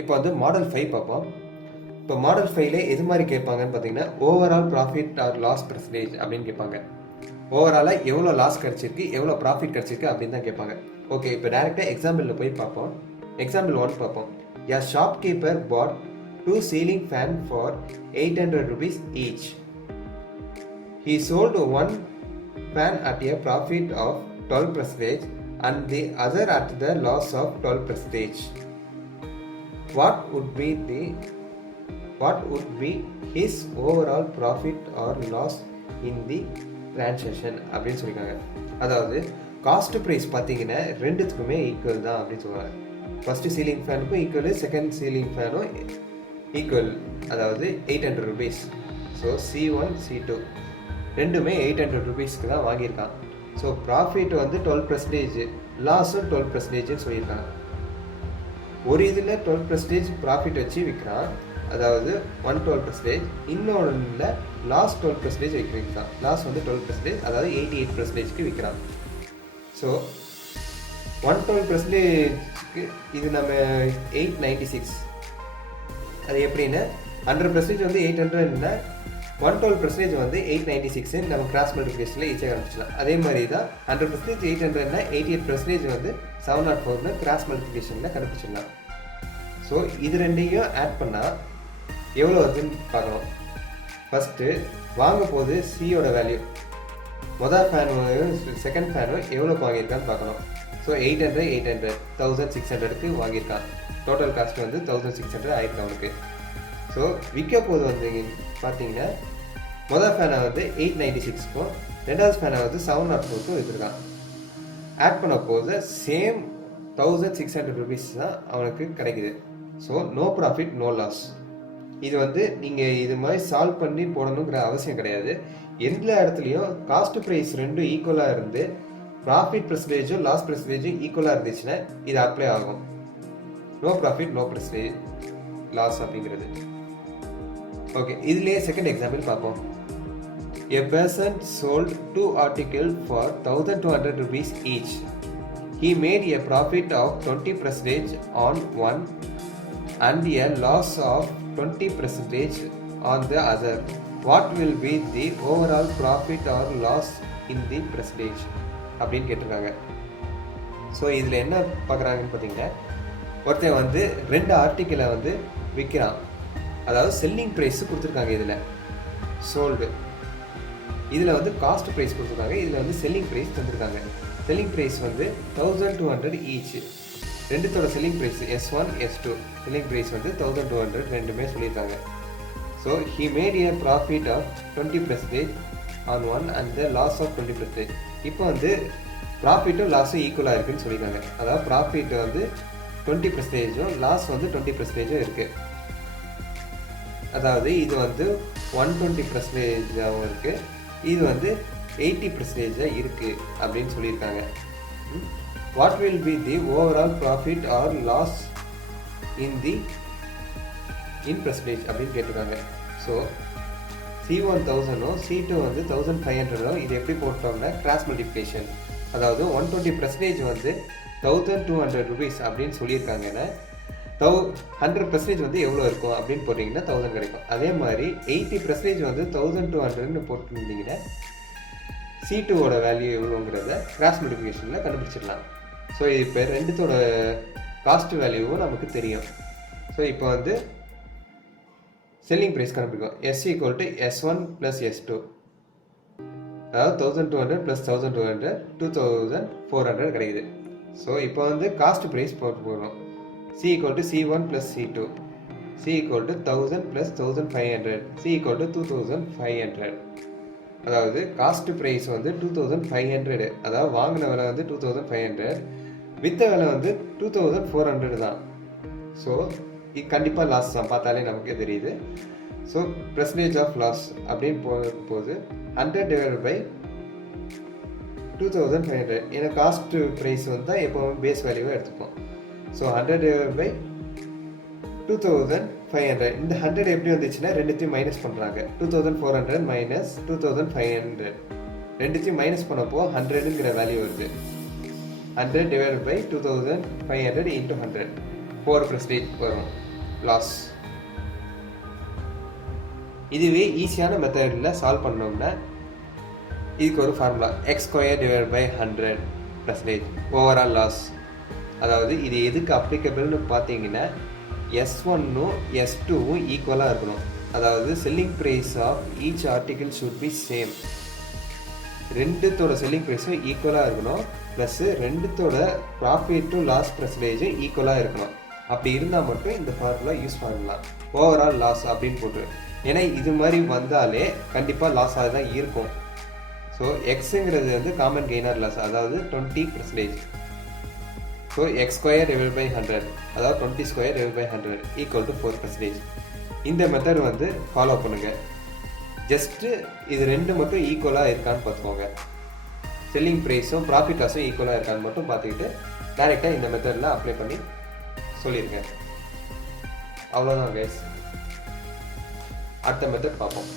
இப்போ வந்து மாடல் 5 பார்ப்போம். இப்போ மாடல் 5ல எது மாதிரி கேட்பாங்கன்னு பார்த்தீங்கன்னா overall profit or loss percentage அப்படின்னு கேட்பாங்க. ஓவராலாக எவ்வளோ லாஸ் கிடச்சிருக்கு எவ்வளோ ப்ராஃபிட் கிடச்சிருக்கு அப்படின்னு தான் கேட்பாங்க. ஓகே, இப்போ டேரெக்டாக எக்ஸாம்பிளில் போய் பார்ப்போம். எக்ஸாம்பிள் 1 பார்ப்போம். A shopkeeper bought 2 ceiling fan for 800 rupees each. He sold one fan at a profit of 12% and the other at the loss of 12%. What would be his overall profit or loss in the transaction அப்படின்னு சொல்லியிருக்காங்க. அதாவது cost price பார்த்தீங்கன்னா ரெண்டுத்துக்குமே equal தான் அப்படின்னு சொல்லுவாங்க. First ceiling ஃபேனுக்கும் equal, second ceiling ஃபேனும் ஈக்குவல், அதாவது 800 rupees. ஸோ C1 C2 ரெண்டுமே 800 rupeesக்கு தான் வாங்கியிருக்கான். ஸோ ப்ராஃபிட் வந்து 12%, லாஸும் 12% சொல்லியிருக்காங்க. ஒரு இதில் 12% ப்ராஃபிட் வச்சு விற்கிறான், அதாவது 112%. இன்னொன்றில் லாஸ் 12% விற்கிறான். லாஸ் வந்து 12%, அதாவது 88%க்கு விற்கிறான். ஸோ 112%க்கு இது நம்ம 896. அது எப்படின்னா 100% வந்து 800ன்னா 112% வந்து 896 நம்ம கிராஸ் மல்டிப்ளிகேஷனில் ஈஸியாக கண்டுபிடிச்சலாம். அதே மாதிரி தான் 100% 800ன்னா 88% வந்து 704ன்னு கிராஸ் மல்டிப்ளிகேஷனில் கண்டுபிடிச்சிடலாம். ஸோ இது ரெண்டையும் ஆட் பண்ணால் எவ்வளோ வருதுன்னு பார்க்கணும். ஃபஸ்ட்டு வாங்க போது சியோட வேல்யூ, மொதல் ஃபேனும் செகண்ட் ஃபேனும் எவ்வளோக்கு வாங்கியிருக்கான்னு பார்க்கணும். ஸோ 800 1600க்கு வாங்கியிருக்கான். டோட்டல் காஸ்ட் வந்து 1600 ஆயிருக்கு அவனுக்கு. ஸோ விற்க போது வந்து பார்த்தீங்கன்னா மொதல் ஃபேனை வந்து 896க்கும் ரெண்டாவது ஃபேனை வந்து 704க்கும் விற்றுருக்கான். ஆட் பண்ண போது சேம் 1600 rupees தான் அவனுக்கு கிடைக்குது. So no profit no loss. இது வந்து நீங்கள் இது மாதிரி சால்வ் பண்ணி போடணுங்கிற அவசியம் கிடையாது. எந்த இடத்துலையும் காஸ்ட் ப்ரைஸ் ரெண்டும் ஈக்குவலாக இருந்து ப்ராஃபிட் பெர்சன்டேஜும் லாஸ் பெர்சன்டேஜும் ஈக்குவலாக இருந்துச்சுன்னா இது அப்ளை ஆகும். No profit no percentage loss அப்படிங்கிறது. ஓகே, இதுலேயே செகண்ட் எக்ஸாம்பிள் பார்ப்போம். A person sold 2 articles for 1200 rupees each. He made a profit of 20% on one and a loss of 20% on the other. What will be the overall profit or loss in the percentage அப்படின்னு கேட்டிருக்காங்க. So இதில் என்ன பார்க்குறாங்கன்னு பார்த்தீங்கன்னா ஒருத்தன் வந்து 2 ஆர்டிக்கிளை வந்து விற்கிறான். அதாவது selling price கொடுத்துருக்காங்க, இதில் சோல்டு, இதில் வந்து காஸ்ட் ப்ரைஸ் கொடுத்துருக்காங்க, இதில் வந்து செல்லிங் ப்ரைஸ் தந்துருக்காங்க. செல்லிங் ப்ரைஸ் வந்து 1200 ஈச். ரெண்டுத்தோட selling price S1 S2 selling price வந்து 1200 ரெண்டுமே சொல்லியிருக்காங்க. So he made a profit of 20% on one and the loss of 20%. இப்போ வந்து ப்ராஃபிட்டும் லாஸும் ஈக்குவலாக இருக்குதுன்னு சொல்லியிருக்காங்க. அதாவது ப்ராஃபிட் வந்து 20%, லாஸ் வந்து 20% இருக்குது. அதாவது இது வந்து 120% இருக்குது, இது வந்து 80% இருக்குது அப்படின்னு சொல்லியிருக்காங்க. What will be the overall profit or loss in percentage அப்படின்னு கேட்டிருக்காங்க. ஸோ C1 1000 C2 வந்து 1500. இது எப்படி போட்டோம்னா கிராஸ் மல்டிப்ளிகேஷன், அதாவது 120% வந்து 1200 rupees அப்படின்னு சொல்லியிருக்காங்கன்னா 100% வந்து எவ்வளோ இருக்கும் அப்படின்னு போட்டிங்கன்னா 1000 கிடைக்கும். அதே மாதிரி 80% வந்து 1200ன்னு போட்டிருந்தீங்கன்னா C2ஓட வேல்யூ எவ்வளோங்கிறத கிராஸ் மல்டிப்ளிகேஷனில் கண்டுபிடிச்சிடலாம். ஸோ இப்போ ரெண்டுத்தோட காஸ்ட் வேல்யூவும் நமக்கு தெரியும். ஸோ இப்போ வந்து செல்லிங் ப்ரைஸ் கண்டுபிடிக்கும். S = S1 + S2, அதாவது 1200 + 1200 2400 கிடைக்குது. ஸோ இப்போ வந்து காஸ்ட் ப்ரைஸ் போட்டு போகிறோம். C = C1 + C2, C = 1000 + 1500, C = 2500. அதாவது காஸ்ட் ப்ரைஸ் வந்து 2500, அதாவது வாங்கின விலை வந்து 2500, விற்ற விலை வந்து 2400 தான். ஸோ இது கண்டிப்பாக லாஸ் தான், பார்த்தாலே நமக்கே தெரியுது. ஸோ பெர்சன்டேஜ் ஆஃப் லாஸ் அப்படின்னு போகும்போது 100/2500. ஏன்னா காஸ்ட் ப்ரைஸ் வந்து தான் எப்போ பேஸ் வேல்யூவை எடுத்துப்போம். ஸோ 100/2500. இந்த 100 எப்படி வந்துச்சுன்னா ரெண்டுத்தையும் மைனஸ் பண்ணுறாங்க. 2400 மைனஸ் 2500 ரெண்டுத்தையும் மைனஸ் பண்ணப்போ 100ங்கிற வேல்யூ வருது. 100/2500 × 100 4% வரும். லாஸ். இதுவே ஈஸியான மெத்தடில் சால்வ் பண்ணோம்னா இதுக்கு ஒரு ஃபார்முலா x² / 100% ஓவரால் லாஸ். அதாவது இது எதுக்கு அப்ளிகபிள்னு பார்த்தீங்கன்னா S1ம் S2வும் ஈக்குவலாக இருக்கணும். அதாவது selling price of each article should be same. ரெண்டுத்தோட செல்லிங் ப்ரைஸும் ஈக்குவலாக இருக்கணும். ப்ளஸ் ரெண்டுத்தோட ப்ராஃபிட் டு லாஸ் பர்சன்டேஜும் ஈக்குவலாக இருக்கணும். அப்படி இருந்தால் மட்டும் இந்த ஃபார்முலா யூஸ் பண்ணலாம். ஓவரால் லாஸ் அப்படின்னு போட்டு, ஏன்னா இது மாதிரி வந்தாலே கண்டிப்பாக லாஸாக தான் இருக்கும். ஸோ எக்ஸுங்கிறது வந்து காமன் கெய்னர் லாஸ், அதாவது 20%. ஸோ x² / 100, அதாவது 20² / 100 = 4%. இந்த மெத்தட் வந்து ஃபாலோ பண்ணுங்கள். ஜஸ்ட்டு இது ரெண்டு மட்டும் ஈக்குவலாக இருக்கான்னு பார்த்துக்கோங்க. செல்லிங் ப்ரைஸும் ப்ராஃபிட் லாஸும் ஈக்குவலாக இருக்கான்னு மட்டும் பார்த்துக்கிட்டு டைரெக்டாக இந்த மெத்தடில் அப்ளை பண்ணி சொல்லிடுங்க. அவ்வளோதான் கைஸ். அடுத்த மெத்தட் பார்ப்போம்.